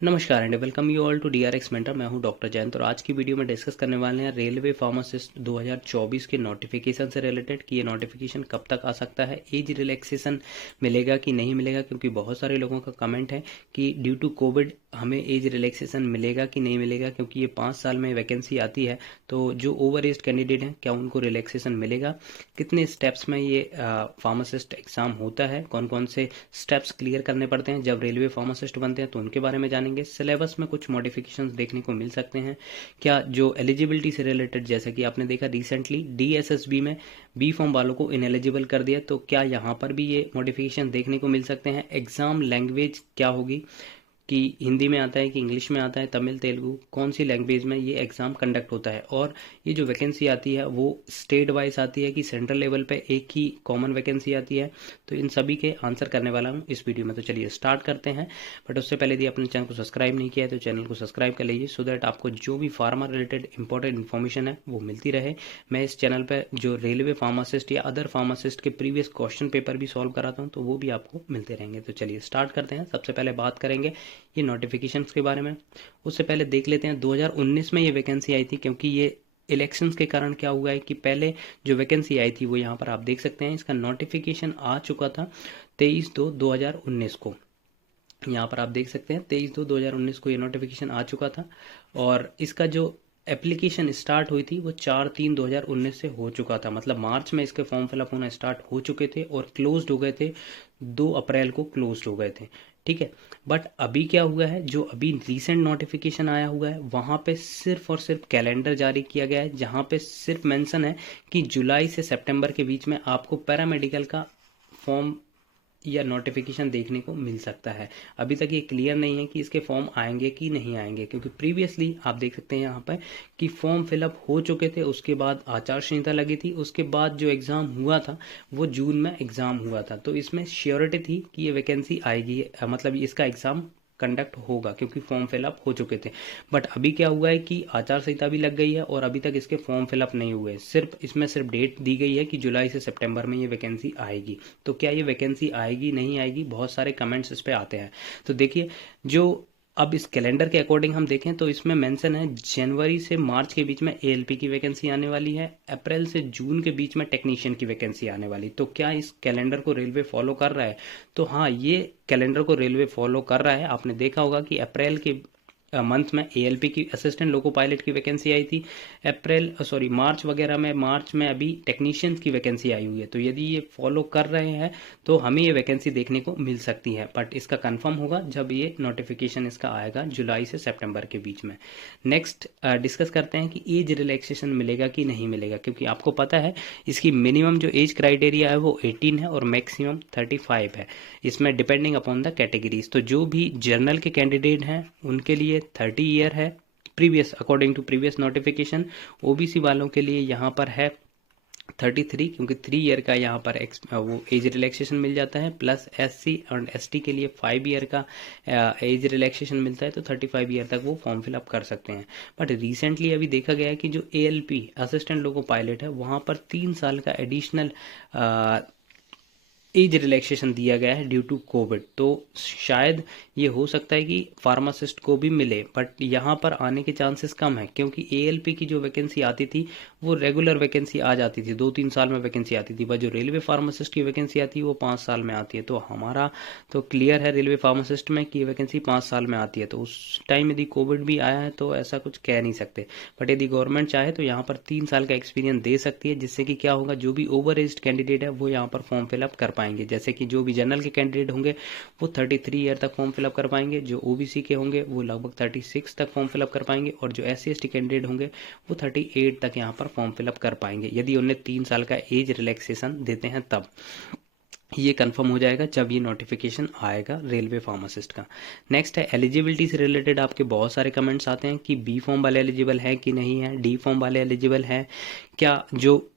नमस्कार and welcome you all to DRX mentor. मैं हूं डॉक्टर जयंत और आज की वीडियो में डिस्कस करने वाले हैं रेलवे फार्मासिस्ट 2024 के नोटिफिकेशन से रिलेटेड कि ये नोटिफिकेशन कब तक आ सकता है, एज रिलैक्सेशन मिलेगा कि नहीं मिलेगा, क्योंकि बहुत सारे लोगों का कमेंट है कि ड्यू टू कोविड हमें एज रिलैक्सेशन मिलेगा कि नहीं मिलेगा, क्योंकि ये 5 साल में वैकेंसी आती है। तो जो ओवर एज कैंडिडेट हैं क्या उनको रिलैक्सेशन मिलेगा, कितने स्टेप्स में ये फार्मासिस्ट एग्ज़ाम होता है, कौन कौन से स्टेप्स क्लियर करने पड़ते हैं जब रेलवे फार्मासिस्ट बनते हैं, तो उनके बारे में जानेंगे। सिलेबस में कुछ मॉडिफिकेशंस देखने को मिल सकते हैं क्या, जो एलिजिबिलिटी से रिलेटेड, जैसे कि आपने देखा रिसेंटली डीएसएसबी में बी फॉर्म वालों को इनएलिजिबल कर दिया, तो क्या यहाँ पर भी ये मॉडिफिकेशन देखने को मिल सकते हैं। एग्ज़ाम लैंग्वेज क्या होगी, कि हिंदी में आता है कि इंग्लिश में आता है, तमिल तेलुगु, कौन सी लैंग्वेज में ये एग्ज़ाम कंडक्ट होता है। और ये जो वैकेंसी आती है वो स्टेट वाइज आती है कि सेंट्रल लेवल पे एक ही कॉमन वैकेंसी आती है। तो इन सभी के आंसर करने वाला हूँ इस वीडियो में। तो चलिए स्टार्ट करते हैं। बट उससे पहले यदि आपने चैनल को सब्सक्राइब नहीं किया है तो चैनल को सब्सक्राइब कर लीजिए, सो दैट आपको जो भी फार्मा रिलेटेड इंपॉर्टेंट इन्फॉर्मेशन है वो मिलती रहे। मैं इस चैनल पर जो रेलवे फार्मासिस्ट या अदर फार्मासिस्ट के प्रीवियस क्वेश्चन पेपर भी सॉल्व कराता हूँ, तो वो भी आपको मिलते रहेंगे। तो चलिए स्टार्ट करते हैं। सबसे पहले बात करेंगे ये नोटिफिकेशंस के बारे में। उससे पहले देख लेते हैं 2019 में ये वैकेंसी आई थी, क्योंकि ये इलेक्शंस के कारण क्या हुआ है कि पहले जो वैकेंसी आई थी वो यहाँ पर आप देख सकते हैं, इसका नोटिफिकेशन आ चुका था 23/2/2019 को। यहाँ पर आप देख सकते हैं 23/2/2019 को ये नोटिफिकेशन आ चुका था, और इसका जो एप्लीकेशन स्टार्ट हुई थी वो 4/3/2019 से हो चुका था। मतलब मार्च में इसके फॉर्म फिलअप होना स्टार्ट हो चुके थे और क्लोज्ड हो गए थे, 2 अप्रैल को क्लोज्ड हो गए थे। ठीक है, बट अभी क्या हुआ है, जो अभी रीसेंट नोटिफिकेशन आया हुआ है वहाँ पे सिर्फ और सिर्फ कैलेंडर जारी किया गया है, जहाँ पे सिर्फ मेंशन है कि जुलाई से सितंबर के बीच में आपको पैरामेडिकल का फॉर्म या नोटिफिकेशन देखने को मिल सकता है। अभी तक ये क्लियर नहीं है कि इसके फॉर्म आएंगे कि नहीं आएंगे, क्योंकि प्रीवियसली आप देख सकते हैं यहाँ पर कि फॉर्म फिलअप हो चुके थे, उसके बाद आचार संहिता लगी थी, उसके बाद जो एग्ज़ाम हुआ था वो जून में एग्ज़ाम हुआ था। तो इसमें श्योरिटी थी कि ये वैकेंसी आएगी, मतलब इसका एग्ज़ाम कंडक्ट होगा, क्योंकि फॉर्म फिलअप हो चुके थे। बट अभी क्या हुआ है कि आचार संहिता भी लग गई है और अभी तक इसके फॉर्म फिलअप नहीं हुए। सिर्फ इसमें सिर्फ डेट दी गई है कि जुलाई से सितंबर में ये वैकेंसी आएगी। तो क्या ये वैकेंसी आएगी नहीं आएगी, बहुत सारे कमेंट्स इस पे आते हैं। तो देखिए, जो अब इस कैलेंडर के अकॉर्डिंग हम देखें तो इसमें मेंशन है जनवरी से मार्च के बीच में एएलपी की वैकेंसी आने वाली है, अप्रैल से जून के बीच में टेक्नीशियन की वैकेंसी आने वाली। तो क्या इस कैलेंडर को रेलवे फॉलो कर रहा है? तो हाँ, ये कैलेंडर को रेलवे फॉलो कर रहा है। आपने देखा होगा कि अप्रैल के मंथ में एएलपी की असिस्टेंट लोको पायलट की वैकेंसी आई थी, मार्च वगैरह में, मार्च में अभी टेक्नीशियंस की वैकेंसी आई हुई है। तो यदि ये फॉलो कर रहे हैं तो हमें ये वैकेंसी देखने को मिल सकती है, बट इसका कंफर्म होगा जब ये नोटिफिकेशन इसका आएगा जुलाई से सितंबर के बीच में। नेक्स्ट डिस्कस करते हैं कि एज रिलैक्सेशन मिलेगा कि नहीं मिलेगा, क्योंकि आपको पता है इसकी मिनिमम जो एज क्राइटेरिया है वो 18 है और मैक्सिमम 35 है, इसमें डिपेंडिंग अपॉन द कैटेगरीज। तो जो भी जर्नल के कैंडिडेट हैं उनके लिए 30 ईयर है previous, according to previous notification. OBC वालों के लिए यहाँ पर है 33, क्योंकि 3 ईयर का यहाँ पर वो एज रिलैक्सेशन मिल जाता है, प्लस एससी और एसटी के लिए 5 ईयर का एज रिलैक्सेशन मिलता है, तो 35 ईयर तक वो फॉर्म फिलअप कर सकते हैं। बट रिसेंटली अभी देखा गया है कि जो एएलपी असिस्टेंट लोको पायलट है वहाँ पर 3 साल का एडिशनल एज रिलैक्सेशन दिया गया है ड्यू टू कोविड। तो शायद ये हो सकता है कि फार्मासिस्ट को भी मिले, बट यहाँ पर आने के चांसेस कम है, क्योंकि एएलपी की जो वैकेंसी आती थी वो रेगुलर वैकेंसी आ जाती थी, 2-3 साल में वैकेंसी आती थी, पर जो रेलवे फार्मासिस्ट की वैकेंसी आती है वो 5 साल में आती है। तो हमारा तो क्लियर है रेलवे फार्मासिस्ट में कि ये वैकेंसी 5 साल में आती है। तो उस टाइम यदि कोविड भी आया है तो ऐसा कुछ कह नहीं सकते, बट यदि गवर्नमेंट चाहे तो यहाँ पर 3 साल का एक्सपीरियंस दे सकती है, जिससे कि क्या होगा, जो भी ओवर एज कैंडिडेट है वो यहाँ पर फॉर्म फिलअप कर पाएंगे। जैसे कि जो भी जनरल के कैंडिडेट होंगे वो 33 ईयर तक फॉर्म फिलअप कर पाएंगे, जो ओबीसी के होंगे वो लगभग 36 तक फॉर्म फिलअप कर पाएंगे, और जो एससी एसटी कैंडिडेट होंगे वो 38 तक यहाँ पर फॉर्म फिलअप कर पाएंगे, यदि उन्हें 3 साल का एज रिलैक्सेशन देते हैं तब। ये कंफर्म हो जाएगा जब ये नोटिफिकेशन आएगा रेलवे फार्मासिस्ट का। नेक्स्ट है एलिजिबिलिटी से रिलेटेड, आपके बहुत सारे कमेंट्स आते हैं कि बी फॉर्म वाले एलिजिबल है कि नहीं है, डी फॉर्म वाले एलिजिबल है क्या। जो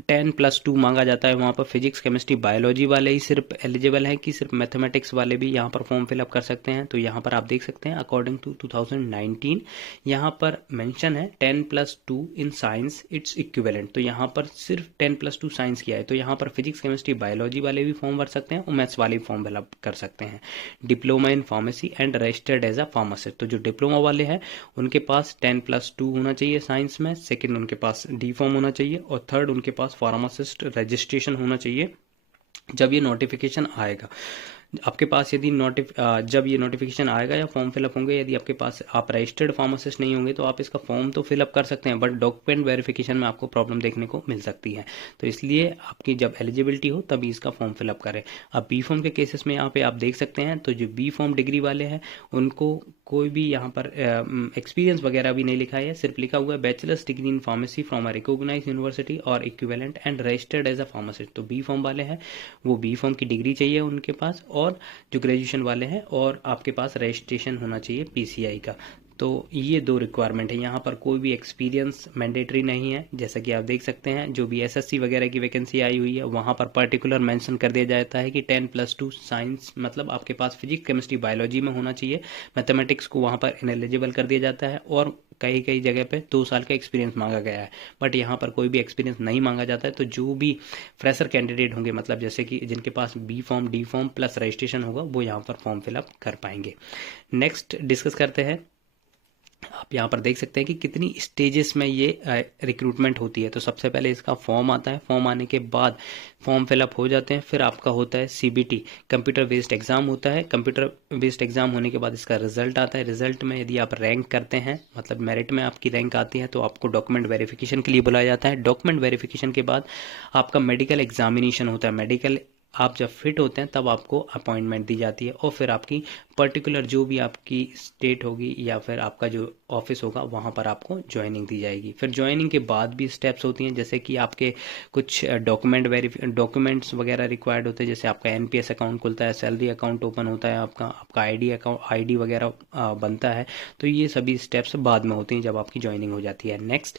10+2 मांगा जाता है, वहाँ पर फिजिक्स केमिस्ट्री बायोलॉजी वाले ही सिर्फ एलिजिबल हैं कि सिर्फ मैथमेटिक्स वाले भी यहाँ पर फॉर्म फिलअप कर सकते हैं। तो यहाँ पर आप देख सकते हैं अकॉर्डिंग टू 2019 यहाँ पर मेंशन है 10+2 इन साइंस इट्स इक्विवेलेंट। तो यहाँ पर सिर्फ 10+2 साइंस किया है, तो यहाँ पर फिजिक्स केमिस्ट्री बायोलॉजी वाले भी फॉर्म भर सकते हैं और मैथ्स वाले भी फॉर्म फिलअप कर सकते हैं। Diploma in pharmacy and registered as a pharmacist, तो जो डिप्लोमा वाले हैं उनके पास 10+2 होना चाहिए साइंस में, सेकेंड उनके पास डी फॉर्म होना चाहिए और थर्ड उनके पास फार्मासिस्ट रजिस्ट्रेशन होना चाहिए। जब ये नोटिफिकेशन आएगा आपके पास, यदि जब ये नोटिफिकेशन आएगा या फॉर्म फिलअप होंगे, यदि आपके पास आप रजिस्टर्ड फार्मासिस्ट नहीं होंगे तो आप इसका फॉर्म तो फिलअप कर सकते हैं, बट डॉक्यूमेंट वेरिफिकेशन में आपको प्रॉब्लम देखने को मिल सकती है। तो इसलिए आपकी जब एलिजिबिलिटी हो तभी इसका फॉर्म फिलअप करें। अब बी फॉर्म के केसेस में यहाँ पे आप देख सकते हैं, तो जो बी फॉर्म डिग्री वाले हैं उनको कोई भी यहाँ पर एक्सपीरियंस वगैरह भी नहीं लिखा है, सिर्फ लिखा हुआ है bachelors degree in pharmacy from a recognise university और equivalent and registered as a pharmacist. तो बी फॉर्म वाले हैं वो बी फॉर्म की डिग्री चाहिए उनके पास, और जो ग्रेजुएशन वाले हैं और आपके पास रजिस्ट्रेशन होना चाहिए पीसीआई का। तो ये दो रिक्वायरमेंट है, यहाँ पर कोई भी एक्सपीरियंस मैंडेटरी नहीं है। जैसा कि आप देख सकते हैं जो भी एसएससी वगैरह की वैकेंसी आई हुई है वहाँ पर पर्टिकुलर मेंशन कर दिया जाता है कि 10+2 साइंस, मतलब आपके पास फिजिक्स केमिस्ट्री बायोलॉजी में होना चाहिए, मैथमेटिक्स को वहाँ पर इनएलिजिबल कर दिया जाता है, और कई कई जगह पे 2 साल का एक्सपीरियंस मांगा गया है, बट यहाँ पर कोई भी एक्सपीरियंस नहीं मांगा जाता है। तो जो भी फ्रेशर कैंडिडेट होंगे, मतलब जैसे कि जिनके पास B pharm D pharm plus registration होगा, वो यहाँ पर फॉर्म फिलअप कर पाएंगे। नेक्स्ट डिस्कस करते हैं, आप यहाँ पर देख सकते हैं कि कितनी स्टेजेस में ये रिक्रूटमेंट होती है। तो सबसे पहले इसका फॉर्म आता है, फॉर्म आने के बाद फॉर्म फिलअप हो जाते हैं, फिर आपका होता है सीबीटी, कंप्यूटर बेस्ड एग्जाम होता है। कंप्यूटर बेस्ड एग्जाम होने के बाद इसका रिजल्ट आता है। रिजल्ट में यदि आप रैंक करते हैं, मतलब मेरिट में आपकी रैंक आती है, तो आपको डॉक्यूमेंट वेरिफिकेशन के लिए बुलाया जाता है। डॉक्यूमेंट वेरिफिकेशन के बाद आपका मेडिकल एग्जामिनेशन होता है। मेडिकल आप जब फिट होते हैं तब आपको अपॉइंटमेंट दी जाती है, और फिर आपकी पर्टिकुलर जो भी आपकी स्टेट होगी या फिर आपका जो ऑफिस होगा वहाँ पर आपको ज्वाइनिंग दी जाएगी। फिर ज्वाइनिंग के बाद भी स्टेप्स होती हैं, जैसे कि आपके कुछ डॉक्यूमेंट्स वगैरह रिक्वायर्ड होते हैं, जैसे आपका एनपीएस अकाउंट खुलता है, सैलरी अकाउंट ओपन होता है, आपका आईडी वगैरह बनता है। तो ये सभी स्टेप्स बाद में होती हैं जब आपकी ज्वाइनिंग हो जाती है। नेक्स्ट,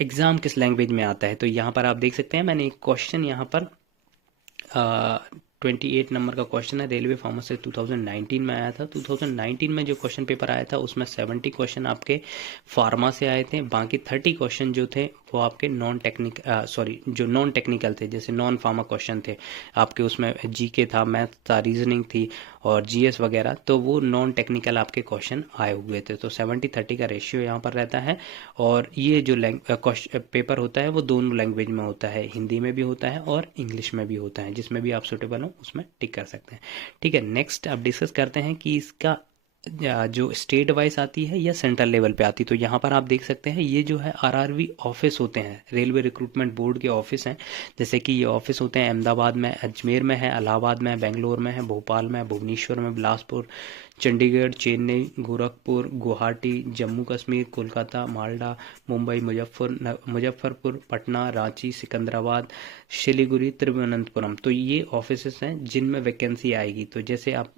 एग्ज़ाम किस लैंग्वेज में आता है, तो यहाँ पर आप देख सकते हैं मैंने एक क्वेश्चन यहाँ पर 28 नंबर का क्वेश्चन है, रेलवे फार्मासिस्ट 2019 में आया था। 2019 में जो क्वेश्चन पेपर आया था उसमें 70 क्वेश्चन आपके फार्मा से आए थे, बाकी 30 क्वेश्चन जो थे वो आपके नॉन टेक्निकल थे, जैसे नॉन फार्मा क्वेश्चन थे आपके, उसमें जीके था, मैथ था, रीजनिंग थी और जीएस वगैरह, तो वो नॉन टेक्निकल आपके क्वेश्चन आए हुए थे। तो 70-30 का रेशियो यहाँ पर रहता है, और ये जो पेपर होता है वो दोनों लैंग्वेज में होता है, हिंदी में भी होता है और इंग्लिश में भी होता है, जिसमें भी आप सुटेबल हो उसमें टिक कर सकते हैं। ठीक है, नेक्स्ट अब डिस्कस करते हैं कि इसका जो स्टेट वाइज आती है या सेंट्रल लेवल पे आती है। तो यहाँ पर आप देख सकते हैं ये जो है आरआरबी ऑफिस होते हैं, रेलवे रिक्रूटमेंट बोर्ड के ऑफिस हैं। जैसे कि ये ऑफिस होते हैं अहमदाबाद में, अजमेर में है, इलाहाबाद में है, बेंगलोर में है, भोपाल में, भुवनेश्वर में, बिलासपुर, चंडीगढ़, चेन्नई, गोरखपुर, गुवाहाटी, जम्मू कश्मीर, कोलकाता, मालदा, मुंबई, मुजफ्फरपुर, पटना, रांची, सिकंदराबाद, शिलीगुड़ी, तिरुवनंतपुरम। तो ये ऑफिस हैं जिनमें वैकेंसी आएगी। तो जैसे आप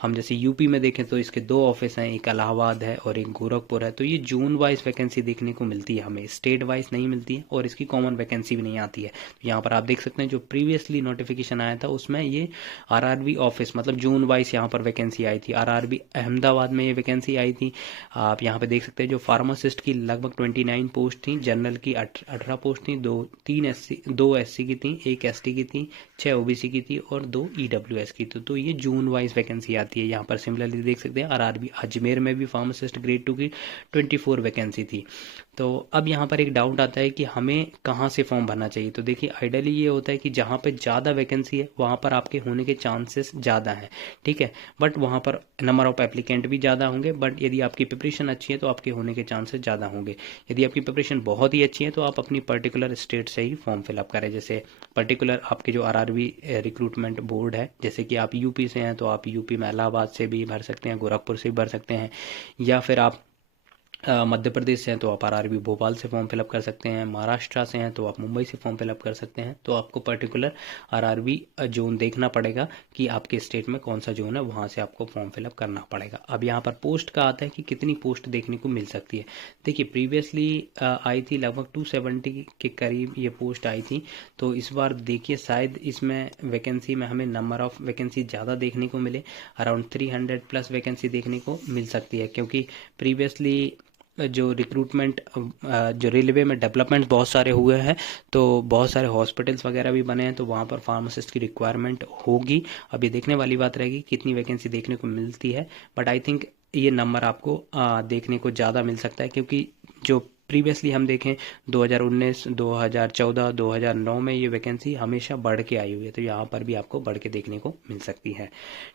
हम जैसे यूपी में देखें तो इसके 2 ऑफिस हैं, एक इलाहाबाद है और एक गोरखपुर है। तो ये जोन वाइज वैकेंसी देखने को मिलती है, हमें स्टेट वाइज नहीं मिलती है, और इसकी कॉमन वैकेंसी भी नहीं आती है। तो यहाँ पर आप देख सकते हैं जो प्रीवियसली नोटिफिकेशन आया था उसमें ये आरआरबी ऑफिस, मतलब जोन वाइज यहाँ पर वैकेंसी आई थी। आरआरबी अहमदाबाद में ये वैकेंसी आई थी। आप यहाँ पे देख सकते हैं जो फार्मासिस्ट की लगभग 29 पोस्ट थी, जनरल की 18 पोस्ट थी, 2 एससी की थी, 1 एसटी की थी, 6 ओबीसी की थी और 2 ईडब्ल्यूएस की थी। तो ये जोन वाइज वैकेंसी आती है। यहाँ पर सिमिलरली देख सकते हैं आरआरबी अजमेर में भी फार्मासिस्ट ग्रेड 2 की 24 वैकेंसी थी। तो अब यहाँ पर एक डाउट आता है कि हमें कहाँ से फॉर्म भरना चाहिए। तो देखिए आइडियली ये होता है कि जहाँ पे ज़्यादा वैकेंसी है वहाँ पर आपके होने के चांसेस ज़्यादा हैं, ठीक है, बट वहाँ पर नंबर ऑफ एप्लीकेंट भी ज़्यादा होंगे, बट यदि आपकी प्रिपरेशन अच्छी है तो आपके होने के चांसेस ज़्यादा होंगे। यदि आपकी प्रिपरेशन बहुत ही अच्छी है तो आप अपनी पर्टिकुलर स्टेट से ही फॉर्म फिलअप करें। जैसे पर्टिकुलर आपके जो आरआरबी रिक्रूटमेंट बोर्ड है, जैसे कि आप यूपी से हैं तो आप यूपी में इलाहाबाद से भी भर सकते हैं, गोरखपुर से भी भर सकते हैं, या फिर आप मध्य प्रदेश से हैं तो आप आरआरबी भोपाल से फॉर्म फिलअप कर सकते हैं, महाराष्ट्र से हैं तो आप मुंबई से फॉर्म फिलअप कर सकते हैं। तो आपको पर्टिकुलर आरआरबी जोन देखना पड़ेगा कि आपके स्टेट में कौन सा जोन है, वहाँ से आपको फॉर्म फिलअप करना पड़ेगा। अब यहाँ पर पोस्ट का आता है कि कितनी पोस्ट देखने को मिल सकती है। देखिए प्रीवियसली आई थी लगभग 270 के करीब ये पोस्ट आई थी। तो इस बार देखिए शायद इसमें वैकेंसी में हमें नंबर ऑफ़ वैकेंसी ज़्यादा देखने को मिले, अराउंड 300 प्लस वैकेंसी देखने को मिल सकती है, क्योंकि प्रीवियसली जो रिक्रूटमेंट जो रेलवे में डेवलपमेंट बहुत सारे हुए हैं, तो बहुत सारे हॉस्पिटल्स वगैरह भी बने हैं, तो वहाँ पर फार्मासिस्ट की रिक्वायरमेंट होगी। अभी देखने वाली बात रहेगी कितनी वैकेंसी देखने को मिलती है, बट आई थिंक ये नंबर आपको देखने को ज़्यादा मिल सकता है, क्योंकि जो प्रीवियसली हम देखें 2019, 2014, 2009 में ये वैकेंसी हमेशा बढ़ के आई हुई है, तो यहाँ पर भी आपको बढ़ के देखने को मिल सकती है।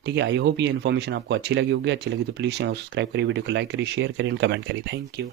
ठीक है, आई होप ये इन्फॉर्मेशन आपको अच्छी लगी होगी। अच्छी लगी तो प्लीज़ चैनल सब्सक्राइब करिए, वीडियो को लाइक करिए, शेयर करिए, कमेंट करिए। Thank you.